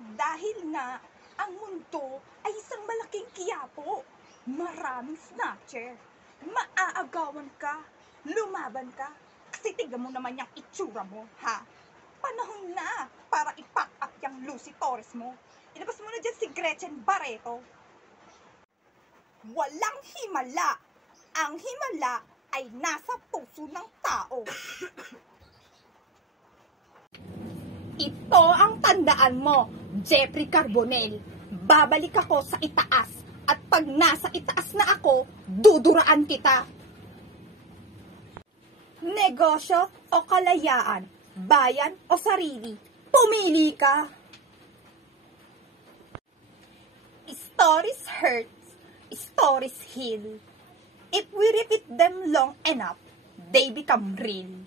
Dahil nga, ang mundo ay isang malaking kiyapo. Maraming snatcher. Maaagawan ka, lumaban ka. Kasi tignan mo naman yung itsura mo, ha? Panahon na para i-pack up yung Lucy Torres mo. Ilabas mo na dyan si Gretchen Barreto. Walang himala. Ang himala ay nasa puso ng tao. Ito ang tandaan mo, Jeffrey Carbonell. Babalik ako sa itaas. At pag nasa itaas na ako, duduraan kita. Negosyo o kalayaan, bayan o sarili, pumili ka. Stories hurts, stories heal. If we repeat them long enough, they become real.